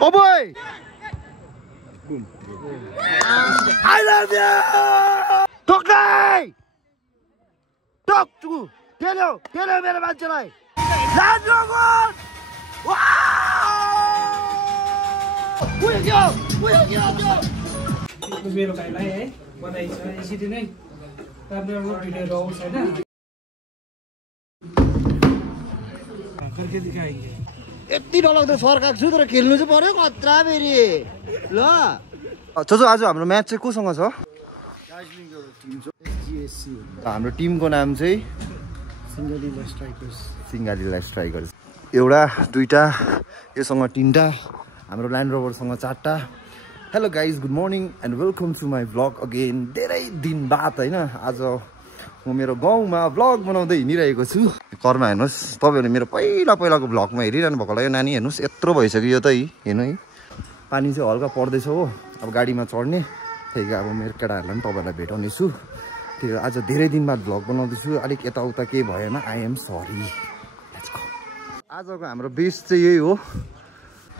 Oh boy! I love you! Talk now! Talk to! Tell मेरो मान्छेलाई! Let's go! Wow! Uyo! मेरो भाइलाई है बधाई छ यसरी नै राम्रो भिडियोहरु आउँछ हैन करके दिखाएंगे यति डलाउँदै सरकाएको छु तर खेल्नु चाहिँ पर्यो खतरा फेरि ल चोचो आज हाम्रो म्याच चाहिँ कोसँग छ दार्जिलिङको टिम छ एसजीएससी हाम्रो टिमको नाम चाहिँ सिंगालीला स्ट्राइकर्स एउटा दुईटा योसँग तीनटा हाम्रो ल्यान्ड रोभरसँग चारटा hello guys good morning and welcome to my vlog again धेरै दिन बाद होइन आज म मेरो गाउँमा भ्लग बनाउँदै हिँडिरहेको छु कर्मा हेर्नुहोस् तपाईँहरूले मेरो पहिलाको भ्लगमा हेरिरहनु भएको होला यो नानी हेर्नुहोस् यत्रो भइसक्यो यो त हेर्नु है पानी चाहिँ हल्का पर्दैछ हो अब गाडीमा चढ्ने त्यही अब मेरो केटाहरूलाई पनि तपाईँहरूलाई भेटाउने छु त्यही आज धेरै दिन बाद भ्लग बनाउँदैछु अलिक यताउता केही भएन आई एम सरी आजको हाम्रो बेस चाहिँ यही हो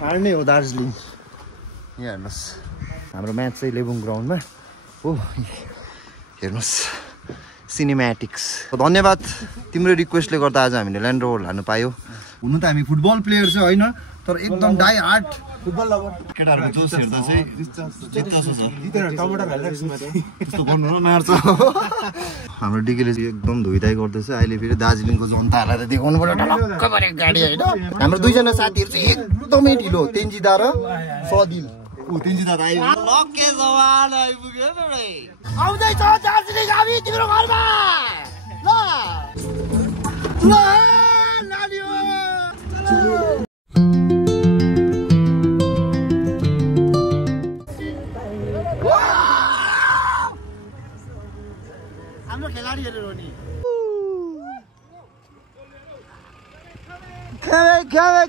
फाड्ने हो दार्जिलिङ यहाँ हेर्नुहोस् हाम्रो म्याच चाहिँ लेबुङ ग्राउन्डमा हो हेर्नुहोस् सिनेम्याटिक्स धन्यवाद तिम्रो रिक्वेस्टले गर्दा आज हामीले ल्यान्ड रोभर लानु पायो हुनु त हामी फुटबल प्लेयर चाहिँ होइन तर एकदम डाई हार्ट फुटबल लभर केटाहरूको जोस हेर्दा चाहिँ त्यस्तो गर्नु र मार्छ हाम्रो डिकेले चाहिँ एकदम धोइधाइ गर्दैछ अहिले फेरि दार्जिलिङको जनताहरूलाई त देखाउनु पर्यो ढलक्क परेको गाडी होइन हाम्रो दुईजना साथीहरू चाहिँ एकदमै ढिलो तेन्जिदा र सदिल तेन्जिदा त आइपुग्यो लक्के जवान आइपुग्यो आउँदैछ दार्जिलिङ हामी तिम्रो घरमा ल नानी हो हाम्रो खेलाडीहरू हो नि खावे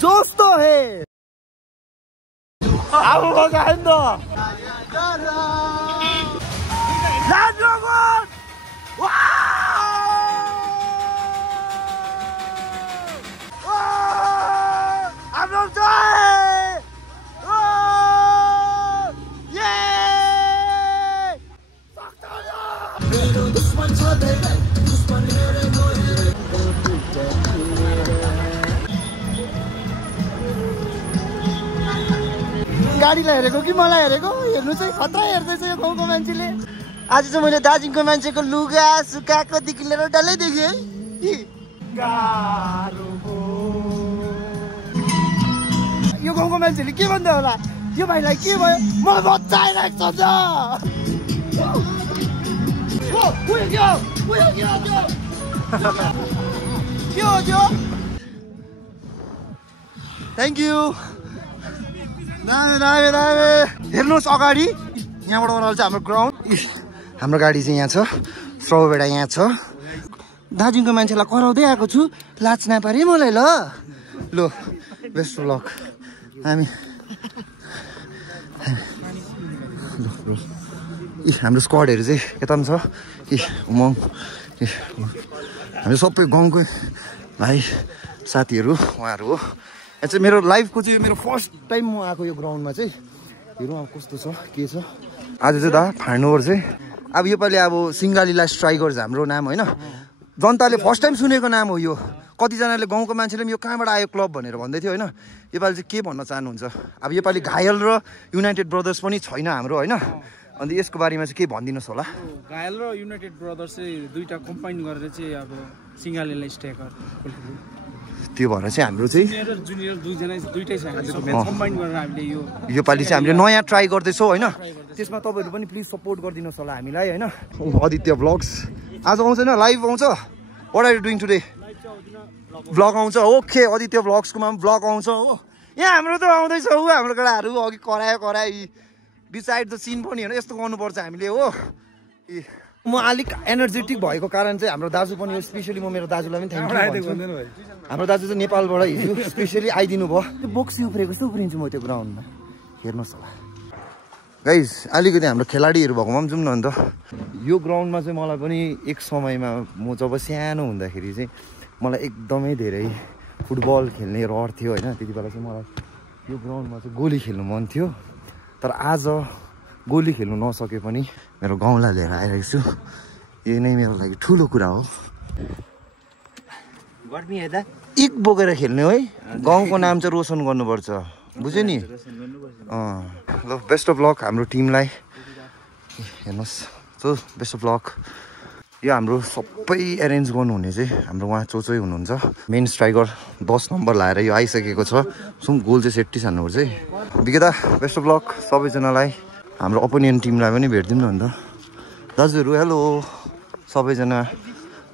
जोश तो है अब मजा आइंदो गाडीलाई हेरेको कि मलाई हेरेको हेर्नु चाहिँ खतरा हेर्दैछ यो गाउँको मान्छेले आज चाहिँ मैले दार्जिलिङको मान्छेको लुगा सुकाएकोदेखि लिएर डल्लै देखेँ है यो गाउँको मान्छेले के भन्दै होला यो भाइलाई के भयो मलाई मजा आइरहेको छ थ्याङ्क यू हेर्नुहोस् अगाडि यहाँबाट ओह्रालो चाहिँ हाम्रो ग्राउन्ड हाम्रो गाडी चाहिँ यहाँ छ स्ट्रबेडा यहाँ छ दार्जिलिङको मान्छेलाई कराउँदै आएको छु लाज नपारे मलाई ल बेस्ट लक हामी हाम्रो स्क्वाडहरू चाहिँ यता पनि छ उमङ हामी सबै गाउँको भाइ साथीहरू उहाँहरू हो यहाँ चाहिँ मेरो लाइफको चाहिँ मेरो फर्स्ट टाइम म आएको यो ग्राउन्डमा चाहिँ हेरौँ अब कस्तो छ के छ आज चाहिँ दा फाड्नु चाहिँ अब योपालि अब सिंगालीला स्ट्राइकर्स हाम्रो नाम होइन जनताले फर्स्ट टाइम सुनेको नाम हो यो कतिजनाले गाउँको मान्छेले पनि यो कहाँबाट आयो क्लब भनेर भन्दै थियो होइन योपालि चाहिँ के भन्न चाहनुहुन्छ अब योपालि घायल र युनाइटेड ब्रदर्स पनि छैन हाम्रो होइन अनि यसको बारेमा चाहिँ के भनिदिनुहोस् होला घायल र युनाइटेड ब्रदर्स चाहिँ दुईटा कम्बाइन गरेर चाहिँ अब सिंगालीला स्ट्राइकर त्यो भएर चाहिँ हाम्रो चाहिँ जुनियर दुईटै छ कम्बाइन गरेर हामीले योपालि चाहिँ हामीले नयाँ ट्राई गर्दैछौँ होइन त्यसमा तपाईँहरू पनि प्लिज सपोर्ट गरिदिनुहोस् होला हामीलाई होइन आदित्य भ्लग्स आज आउँछ होइन लाइभ आउँछ what are you doing today vlog आउँछ ओके आदित्य भ्लग्सकोमा पनि भ्लग आउँछ हो यहाँ हाम्रो त आउँदैछ हो हाम्रो केटाहरू अघि करायो डिसाइड द सिन पनि होइन यस्तो गर्नुपर्छ हामीले हो म अलिक एनर्जेटिक भएको कारण चाहिँ हाम्रो दाजु पनि हो स्पेसली म मेरो दाजुलाई पनि थ्याङ्क यू हाम्रो दाजु चाहिँ नेपालबाट हिजो स्पेसली आइदिनु भयो त्यो बोक्सी उफ्रेको जस्तो उफ्रिन्छु म त्यो ग्राउन्डमा हेर्नुहोस् होला गाइस अलिकति हाम्रो खेलाडीहरू भएकोमा पनि जाउँ न अन्त यो ग्राउन्डमा चाहिँ मलाई पनि एक समयमा म जब सानो हुँदाखेरि चाहिँ मलाई एकदमै धेरै फुटबल खेल्ने रहर थियो होइन त्यति बेला चाहिँ मलाई यो ग्राउन्डमा चाहिँ गोली खेल्नु मन थियो तर आज गोली खेल्नु नसके पनि मेरो गाउँलाई लिएर आइरहेको छु यो नै मेरो लागि ठुलो कुरा हो एक बोकेर खेल्ने है गाउँको नाम चाहिँ रोशन गर्नुपर्छ बुझ्यो नि ल बेस्ट अफ लक हाम्रो टिमलाई हेर्नुहोस् सो बेस्ट अफ लक यो हाम्रो सबै एरेन्ज गर्नुहुने चाहिँ हाम्रो उहाँ चोचै हुनुहुन्छ मेन स्ट्राइकर 10 नम्बर लाएर यो आइसकेको छ सुम गोल चाहिँ सेट्टी हान्नुपर्छ है विकेता बेस्ट अफ लक सबैजनालाई हाम्रो अपोनेन्ट टिमलाई पनि भेटिदिउँ न अन्त दाजुहरू हेलो सबैजना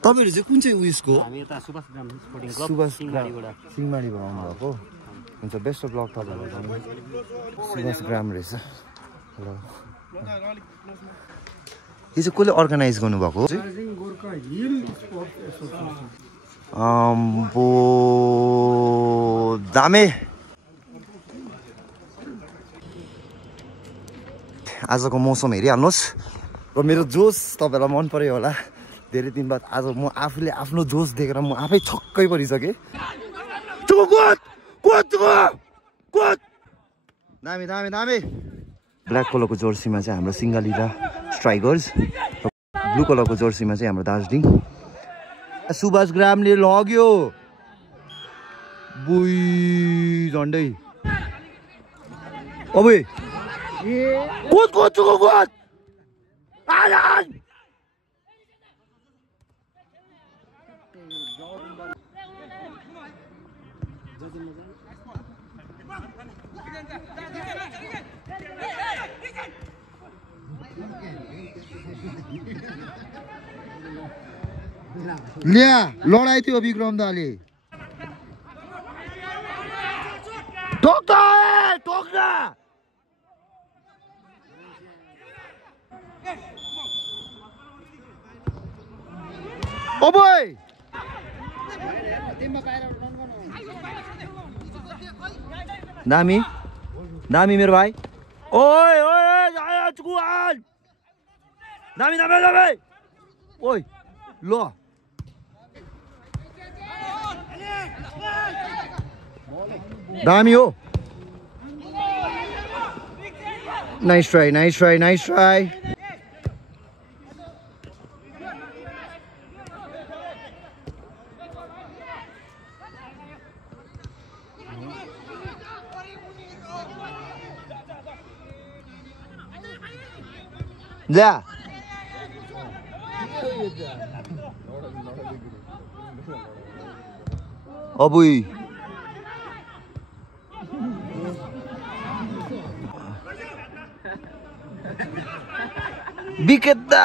तपाईँहरू चाहिँ कुन चाहिँ उयसको सिङमारीबाट आउनुभएको हुन्छ बेस्ट अफ लक तपाईँहरूलाई सुभाष ग्राम रहेछ ल यो चाहिँ कसले अर्गनाइज गर्नुभएको दामे आजको मौसम हेरिहाल्नुहोस् र मेरो जोस तपाईँलाई मन पर्यो होला धेरै दिन बाद आज म आफूले आफ्नो जोस देखेर म आफै छक्कै परिसकेँ दामी दामी दामी ब्ल्याक कलरको जर्सीमा चाहिँ हाम्रो सिङ्गालीरा स्ट्राइकर्स ब्लू कलरको जर्सीमा चाहिँ हाम्रो दार्जिलिङ सुभाष ग्रामले लग्यो बुई झन्डै अब ल्या लडाइ थियो विक्रम दाले टोक्दा ओबोय दामी दामी मेरो भाइ ओइ ओइ दामी दामी दामी ओइ ल दामी हो nice try nice try nice try जा अबुई विकेता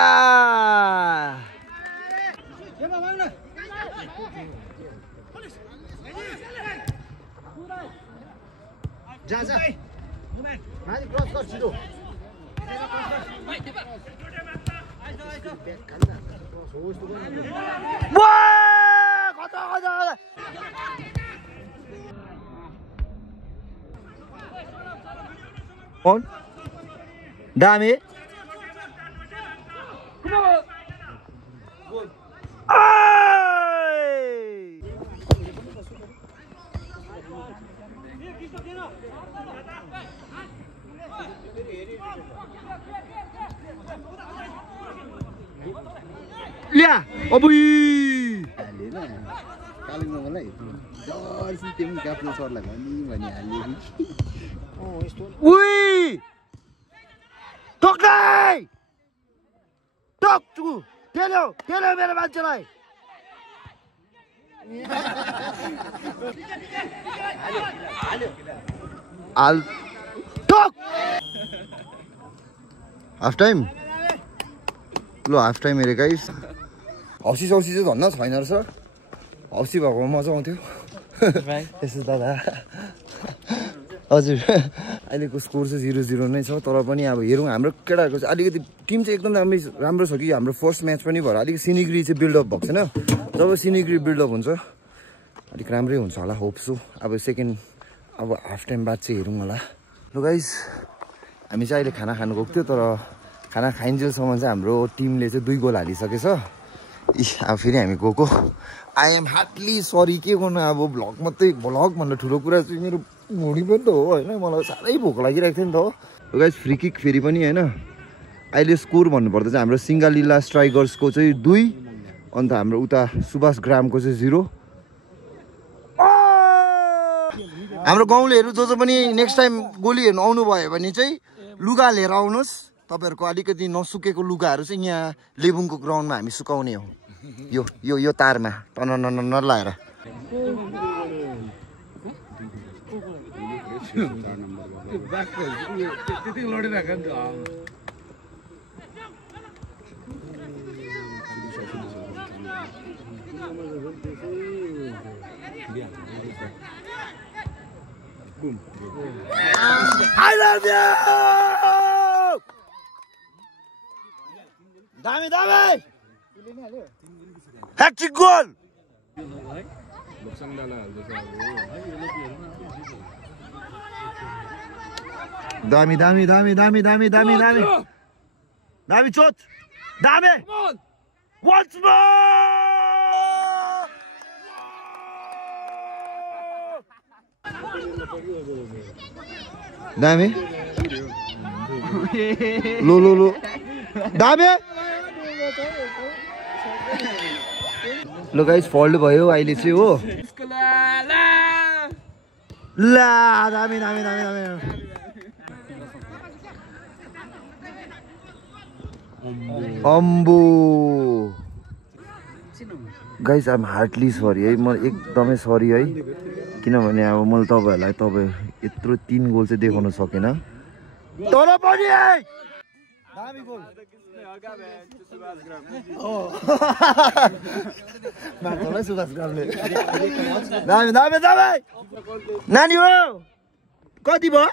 जा जा माथि क्रस कर छिटो कौन दामी ल्या अबुई कालिम्पोङलाई जर्सी तिमी काप्नु सरलाई भनिहाल्यो उई टोक्दै टोक्छु टेल्यो टेल्यो मेरो मान्छेलाई हाल टोक हाफ टाइम ल हाफ टाइम हेरे गाइस हौसी सौसी चाहिँ धन्न छैन रहेछ हौसी भएको मजा आउँथ्यो यसो दादा हजुर अहिलेको स्कोर चाहिँ 0-0 नै छ तर पनि अब हेरौँ हाम्रो केटाहरूको चाहिँ अलिकति टिम चाहिँ एकदम राम्रो छ कि हाम्रो फर्स्ट म्याच पनि भएर अलिक सिनिग्री चाहिँ बिल्डअप भएको छैन जब सिनिग्री बिल्डअप हुन्छ अलिक राम्रै हुन्छ होला होप सो अब सेकेन्ड अब हाफ टाइम बाद चाहिँ हेरौँ होला ल गाइस हामी चाहिँ अहिले खाना खानु गएको थियो तर खाना खाइन्जेलसम्म चाहिँ हाम्रो टिमले चाहिँ 2 गोल हालिसकेछ। अब फेरि हामी गएको। आई एम हार्टली सरी के गर्नु अब भ्लग मात्रै भ्लग भन्दा ठुलो कुरा चाहिँ मेरो भुँडी पनि त हो होइन मलाई साह्रै भोक लागिरहेको थियो नि त हो गाइस। फ्री किक फेरि पनि होइन अहिले स्कोर भन्नुपर्दा चाहिँ हाम्रो सिङ्गालिला स्ट्राइकर्सको चाहिँ 2 अन्त हाम्रो उता सुभाष ग्रामको चाहिँ 0। हाम्रो गाउँलेहरू जो पनि नेक्स्ट टाइम गोली हेर्नु आउनुभयो भने चाहिँ लुगा लिएर आउनुहोस्। तपाईँहरूको अलिकति नसुकेको लुगाहरू चाहिँ यहाँ लेबुङको ग्राउन्डमा हामी सुकाउने हो। यो यो यो तारमा नलाएर I love you! Dami, dami! Hat-trick goal! Dami, dami, dami, dami, dami, dami, dami. Dami, shot! Dami! Once more! Dami? Lu. Dami? Lo guys, fold भयो अहिले चाहिँ हो। ला दामी दामी दामी दामी। अम्बो guys I am heartily sorry है। म एकदमै सरी है किनभने अब मैले तपाईहरुलाई यत्रो 3 गोल चाहिँ देखाउन सकेन तर पनि दामी गोल मार्छला सुभाष ग्रामले दामी दामी दामी नानी हो कति भयो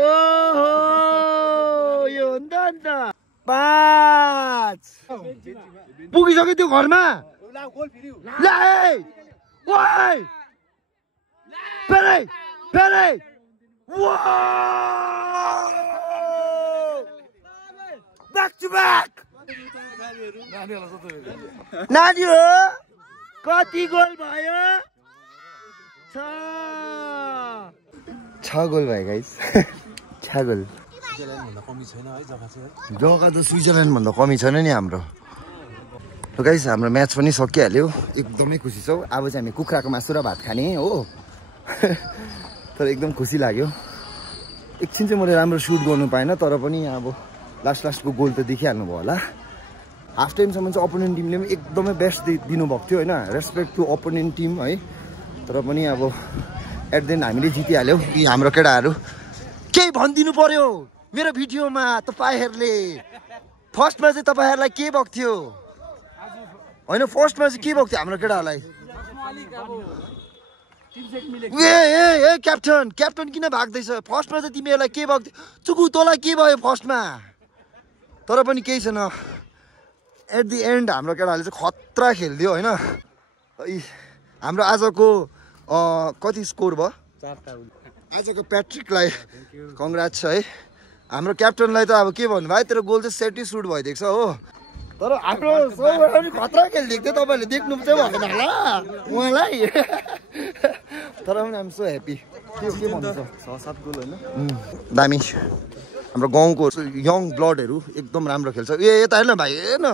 ओहो यो हो नि त 5 पुगिसक्यो त्यो घरमा ला ओइ पेरे पेरे back to back नानी हो कति गोल भयो 6 गोल भयो गाइस 6 गोल जग्गा त स्विजरल्यान्ड भन्दा कमी छैन नि हाम्रो गाइस हाम्रो म्याच पनि सकिहाल्यो एकदमै खुसी छौ अब चाहिँ हामी कुखुराको मासु र भात खाने हो तर एकदम खुसी लाग्यो एकछिन चाहिँ मैले राम्रो सुट गर्नु पाएन तर पनि अब लास्टको गोल त देखिहाल्नु भयो होला हाफ टाइमसम्म चाहिँ अपोनेन्ट टिमले पनि एकदमै बेस्ट दिनुभएको थियो होइन रेस्पेक्ट टु अपोनेन्ट टिम है तर पनि अब एट द एन्ड हामीले जितिहाल्यौँ कि हाम्रो केटाहरू केही भनिदिनु पर्यो मेरो भिडियोमा तपाईहरुले फर्स्टमा चाहिँ तपाईहरुलाई के भएको थियो हैन फर्स्टमा चाहिँ के भएको थियो हाम्रो केटाहरुलाई ए क्याप्टन किन भाग्दैछ फर्स्टमा चाहिँ तिमीहरुलाई के भएको थियो चुकु तँलाई के भयो फर्स्टमा तर पनि केही छैन एट द एन्ड हाम्रो केटाहरुले चाहिँ खतरा खेल्दियो हैन हाम्रो आजको कति स्कोर भयो 4 आजको प्याट्रिकलाई कङ्ग्रेट्स है हाम्रो क्याप्टनलाई त अब के भन्नु भाइ तेरो गोल चाहिँ सेटी सुट भइदिएको छ हो तर हाम्रो पनि खतरा खेलिदिएको थियो तपाईहरुले देख्नु चाहिँ भएन होला उहाँलाई तर पनि आम सो ह्याप्पी के भन्नु छ 6-7 गोल हैन दामी हाम्रो गाउँको यङ ब्लडहरु एकदम राम्रो खेल्छ यता हेर्न भाइ हेर्न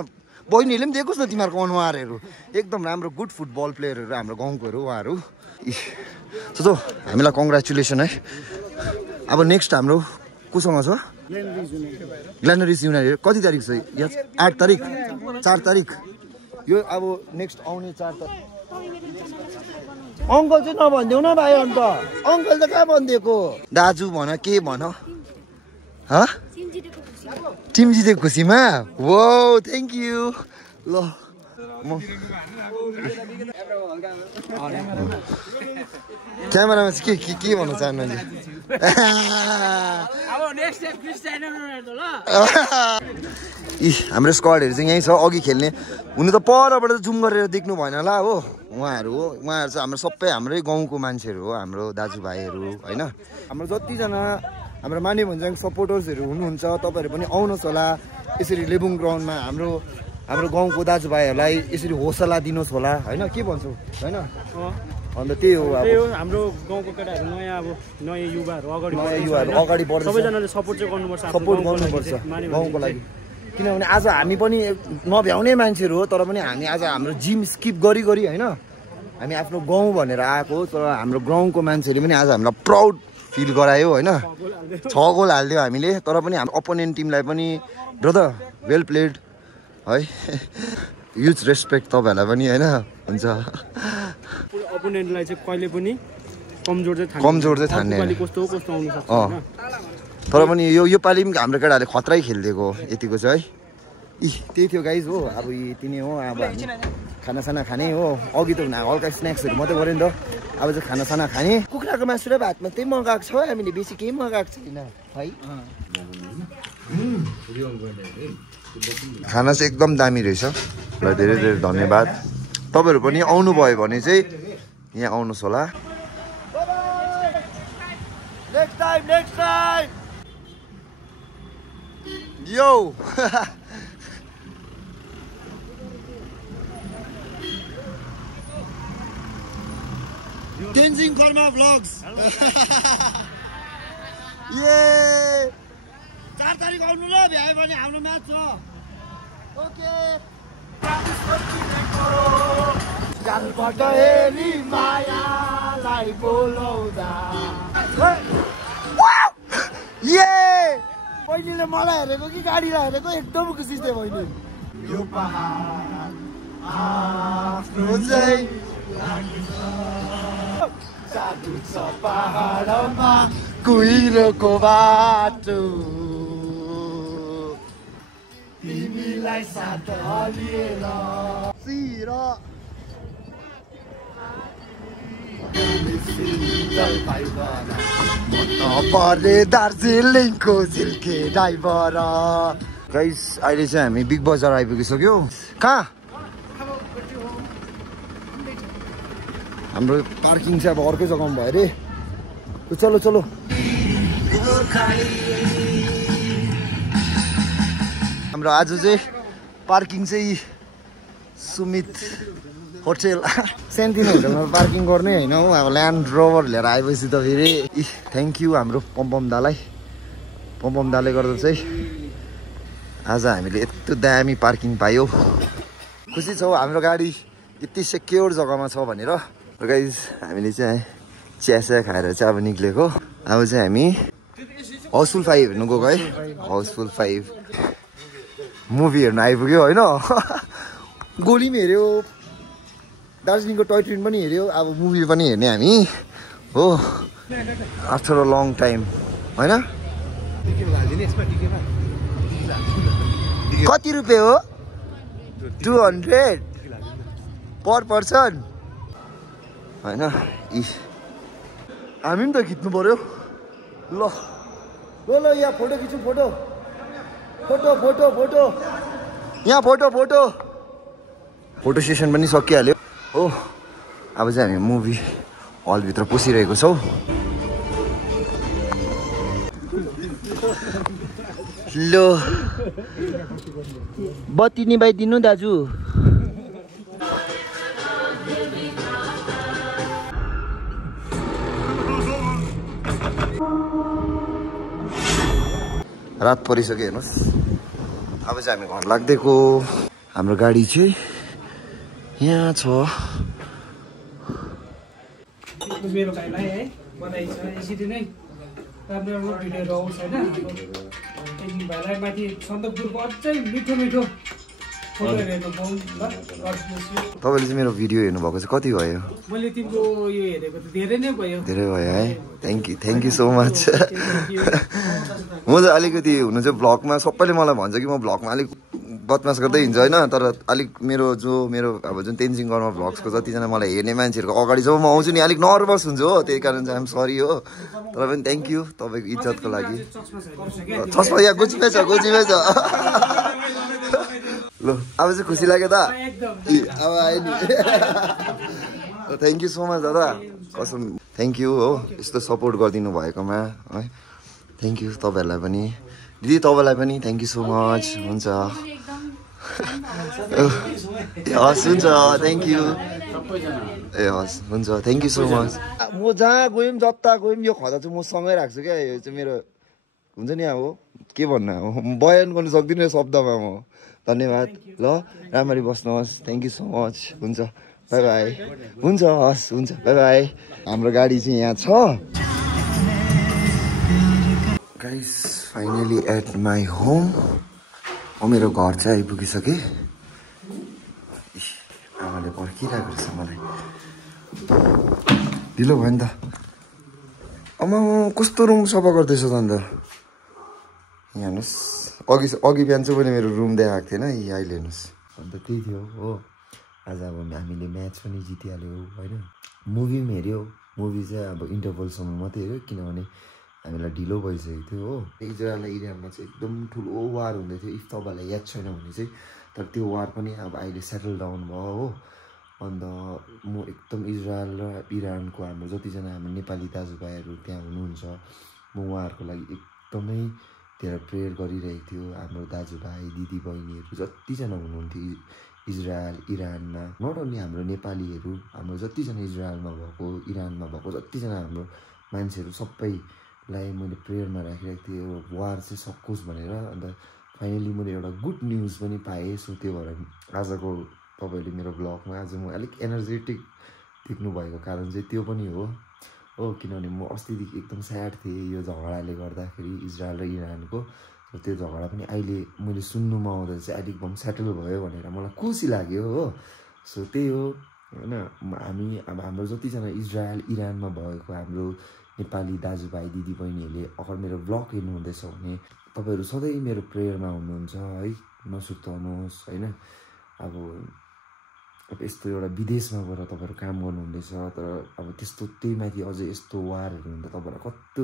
बहिनीले पनि देखोस् न तिमीहरुको अनुहारहरु एकदम राम्रो गुड फुटबल प्लेयरहरु हाम्रो गाउँकोहरु उहाँहरु सो हामीलाई कङ्ग्रेचुलेसन है अब नेक्स्ट हाम्रो कोसँग छ ग्ल्यानरिज युनाइटेड कति तारिक छ 8 तारिक 4 तारिक यो अब नेक्स्ट आउने 4 तारिक अंकल चाहिँ नभन्देऊ न भाइ अन्त अंकल त कहाँ भनिदिएको दाजु भन के भन ह टिम जितेको खुसीमा वो थ्यांक यू ल क्यामेरामा चाहिँ के भन्न चाहनुहुन्छ हाम्रो स्क्वाडहरु चाहिँ यही छ अघि खेल्ने हुनु त परबाट जुम गरेर देख्नु भएन होला हो उहाँहरु चाहिँ हाम्रो सबै हाम्रै गाउँको मान्छेहरु हो हाम्रो दाजुभाइहरु हैन हाम्रो जति जना हाम्रो माने भन्ज्याङ सपोर्टर्सहरू हुनुहुन्छ तपाईँहरू पनि आउनुहोस् होला यसरी लेबुङ ग्राउन्डमा हाम्रो गाउँको दाजुभाइहरूलाई यसरी हौसला दिनुहोस् होला होइन के भन्छौ होइन अन्त त्यही हो अब हाम्रो गाउँको केटाहरू नयाँ युवाहरू अगाडि बढ्छ सबैजनाले सपोर्ट चाहिँ गर्नुपर्छ गाउँको लागि किनभने आज हामी पनि नभ्याउने मान्छेहरू हो तर पनि हामी आज हाम्रो जिम स्किप गरी होइन हामी आफ्नो गाउँ भनेर आएको तर हाम्रो गाउँको मान्छेले पनि आज हामीलाई प्राउड फिल गरायो होइन 6 गोल हालिदियो हामीले तर पनि हाम्रो अपोनेन्ट टिमलाई पनि ब्रदर वेल प्लेड है ह्युज रेस्पेक्ट तपाईँहरूलाई पनि होइन हुन्छ अपोनेन्टलाई चाहिँ कहिले पनि कमजोर चाहिँ ठान्ने कस्तो आउनु सक्छ तर पनि यो पालि पनि हाम्रो केटाहरूले खतरै खेलिदिएको यतिको चाहिँ है त्यही थियो गाइज हो अब यति नै हो अब हामी खानासाना खाने हो अघि त हल्का स्न्याक्सहरू मात्रै गऱ्यो नि त अब चाहिँ खानासाना खाने कुखुराको मासु र भात मात्रै मगाएको छ हामीले बेसी केही मगाएको छैन है खाना चाहिँ एकदम दामी रहेछ र धेरै धेरै धन्यवाद तपाईँहरू पनि आउनुभयो भने चाहिँ यहाँ आउनुहोस् होला नेक्स्ट टाइम यो तेन्जिङ कर्मा भ्लग्स ये 4 तारिक आउनु ल भ्यायो भने हाम्रो म्याच छ ओके जानबाट हेरी मायालाई बोलाउँदा ये बहिनीले मलाई हेरेको कि गाडीलाई हेरेको एकदम खुसी थियो बहिनी यो पहाड आफ्नो चाहिँ जादु छ पहाडमा कुहिरोको बाटो तिमीलाई साथ लिएर सिरा पर्ने दार्जिलिङको झिल्के ड्राइभर गाइस अहिले चाहिँ हामी बिग बजार आइपुगिसक्यो कहाँ हाम्रो पार्किङ चाहिँ अब अर्कै जग्गामा भयो अरे चलो चलो हाम्रो आज चाहिँ पार्किङ चाहिँ सुमित होटल सेन्टिनो होटलमा पार्किङ गर्ने होइन हौ अब ल्यान्ड रोभर लिएर आएपछि त फेरि थ्याङ्क यू हाम्रो पम्पम दाले गर्दा चाहिँ आज हामीले यस्तो दामी पार्किङ पायौँ खुसी छौँ हाम्रो गाडी यति सेक्योर जग्गामा छ भनेर गाइज हामीले चाहिँ चिया खाएर चाहिँ अब निक्लेको अब चाहिँ हामी हाउसफुल 5 हेर्नु गएको है हाउसफुल 5 मुभी हेर्नु आइपुग्यो होइन गोली पनि हेऱ्यो दार्जिलिङको टोय ट्रेन पनि हेऱ्यो अब मुभी पनि हेर्ने हामी हो आफ्टर अ लङ टाइम होइन कति रुपियाँ हो 200 पर पर्सन होइन हामी पनि त खिच्नु पर्यो ल यहाँ फोटो खिचौँ फोटो यहाँ फोटो सेसन पनि सकिहाल्यो हो अब चाहिँ हामी मुभी हलभित्र पसिरहेको छौँ लो बत्ती निभाइदिनु दाजु रात परिसक्यो हेर्नुहोस् अब चाहिँ हामी घर लाग्दैको हाम्रो गाडी चाहिँ यहाँ छ मेरो भाइलाई है बधाई छ यसरी नै राम्रो राम्रो भिडियोहरू आउँछ होइन तेन्जिङ भाइलाई माथि सन्दकपुरको अझै मिठो तपाईँले चाहिँ मेरो भिडियो हेर्नुभएको चाहिँ कति भयो मैले तिम्रो यो हेरेको त धेरै नै भयो है थ्याङ्क यू सो मच म चाहिँ अलिकति हुनु चाहिँ भ्लगमा सबैले मलाई भन्छ कि म भ्लगमा अलिक बदमास गर्दै हिँड्छु होइन तर अलिक मेरो अब जुन तेन्जिङ कर्मा भ्लग्सको जतिजना मलाई हेर्ने मान्छेहरूको अगाडि जब म आउँछु नि अलिक नर्भस हुन्छु हो त्यही कारण चाहिँ आइएम सरी हो तर पनि थ्याङ्क यू तपाईँको इज्जतको लागि चस्मा यहाँ गोचीमै छ ल अब चाहिँ खुसी लाग्यो त अब आयो नि थ्याङ्क यू सो मच दादा कसम थ्याङ्क यू हो यस्तो सपोर्ट गरिदिनु भएकोमा है थ्याङ्क यू तपाईँहरूलाई पनि दिदी तपाईँलाई पनि थ्याङ्क यू सो मच हुन्छ हस् हुन्छ थ्याङ्क यू ए हस् हुन्छ थ्याङ्क यू सो मच म जहाँ गयौँ जता गयौँ यो खदा चाहिँ म सँगै राख्छु क्या यो चाहिँ मेरो हुन्छ नि अब के भन्नु अब बयान गर्नु सक्दिनँ शब्दमा म धन्यवाद ल राम्ररी बस्नुहोस् थ्याङ्क यू सो मच हुन्छ बाई बाई हुन्छ हस् हुन्छ बाई बाई हाम्रो गाडी चाहिँ यहाँ छ guys finally at my home मेरो घर चाहिँ आइपुगिसकेँ आमाले पर्खिरहेको रहेछ मलाई ढिलो भयो नि त आमा कस्तो रुम सफा गर्दैछ त अन्त यहाँ हेर्नुहोस् अघि बिहान चाहिँ मैले मेरो रुम देखाएको थिएन अहिले हेर्नुहोस् अन्त त्यही थियो हो आज अब हामीले म्याच पनि जितिहाल्यो होइन मुभी पनि हेऱ्यो मुभी चाहिँ अब इन्टरभलसम्म मात्रै हेऱ्यो किनभने हामीलाई ढिलो भइसकेको थियो हो इजरायल इरानमा चाहिँ एकदम ठुलो वार हुँदै थियो इफ तपाईँहरूलाई याद छैन भने चाहिँ तर त्यो वार पनि अब अहिले सेटल डाउन भयो हो अन्त म एकदम इजरायल र इरानको हाम्रो जतिजना हाम्रो नेपाली दाजुभाइहरू त्यहाँ हुनुहुन्छ म उहाँहरूको लागि एकदमै धेरै प्रेयर गरिरहेको थियो हाम्रो दाजुभाइ दिदीबहिनीहरू जतिजना हुनुहुन्थ्यो इजरायल इरानमा नट ओन्ली हाम्रो नेपालीहरू हाम्रो जतिजना इजरायलमा भएको इरानमा भएको जतिजना हाम्रो मान्छेहरू सबैलाई मैले प्रेयरमा राखिरहेको थिएँ वार चाहिँ सकोस् भनेर अन्त फाइनली मैले एउटा गुड न्युज पनि पाएँ सो त्यो भएर आजको तपाईँले मेरो ब्लगमा आज म अलिक एनर्जेटिक देख्नु भएको कारण चाहिँ त्यो पनि हो किनभने म अस्तिदेखि एकदम स्याड थिएँ यो झगडाले गर्दाखेरि इजरायल र इरानको र त्यो झगडा पनि अहिले मैले सुन्नुमा आउँदा चाहिँ अलिक भए सेटल भयो भनेर मलाई खुसी लाग्यो हो सो त्यही हो होइन हामी अब हाम्रो जतिजना इजरायल इरानमा भएको हाम्रो नेपाली दाजुभाइ दिदीबहिनीहरूले अगर मेरो ब्लग हेर्नुहुँदैछ भने तपाईँहरू सधैँ मेरो प्रेयरमा हुनुहुन्छ है नसुर्ताउनुहोस् होइन अब यस्तो एउटा विदेशमा गएर तपाईँहरू काम गर्नुहुँदैछ तर अब त्यस्तो त्यही माथि अझै यस्तो वारहरू हुँदा तपाईँहरूलाई कस्तो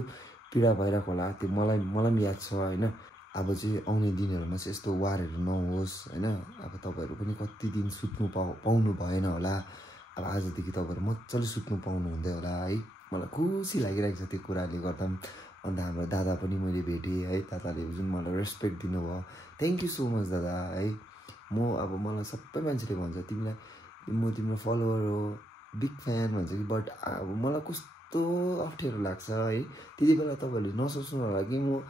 पीडा भइरहेको होला त्यो मलाई पनि याद छ होइन अब चाहिँ आउने दिनहरूमा चाहिँ यस्तो वारहरू नहोस् होइन अब तपाईँहरू पनि कति दिन सुत्नु पाउनु भएन होला अब आजदेखि तपाईँहरू मजाले सुत्नु पाउनु हुँदै होला है मलाई खुसी लागिरहेको छ त्यो कुराले गर्दा अन्त हाम्रो दादा पनि मैले भेटेँ है दादाले जुन मलाई रेस्पेक्ट दिनुभयो थ्याङ्क यू सो मच दादा है म अब मलाई सबै मान्छेले भन्छ तिमीलाई म तिम्रो फलोवर हो बिग फ्यान भन्छ कि बट अब मलाई कस्तो अप्ठ्यारो लाग्छ है त्यति बेला तपाईँहरूले नसोच्नु होला कि म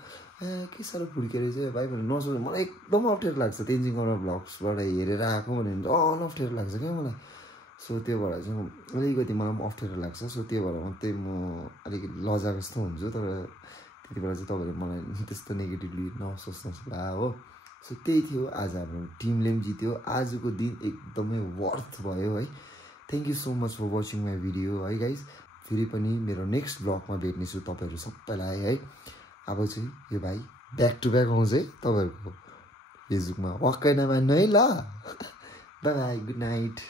के साह्रो फुर्केर चाहिँ भाइ भनेर नसोच्नु मलाई एकदम अप्ठ्यारो लाग्छ तेन्जिङ गर्मा भ्लग्सबाट हेरेर आएको भने अप्ठ्यारो लाग्छ क्या मलाई सो त्यो भएर चाहिँ अलिकति मलाई पनि अप्ठ्यारो लाग्छ सो त्यो भएर मात्रै म अलिकति लजा जस्तो हुन्छु तर त्यति बेला चाहिँ तपाईँले मलाई त्यस्तो नेगेटिभली नसोच्नुहोस् होला हो सो त्यही थियो आज हाम्रो टिमले पनि जित्यो आजको दिन एकदमै वर्थ भयो है thank you so much for watching my video है गाइज फेरि पनि मेरो नेक्स्ट ब्लगमा भेट्नेछु तपाईँहरू सबैलाई है अब चाहिँ यो भाइ ब्याक टु ब्याक आउँछ है तपाईँहरूको फेसबुकमा वाक्कै नमान्नु है ल बाई बाई गुड नाइट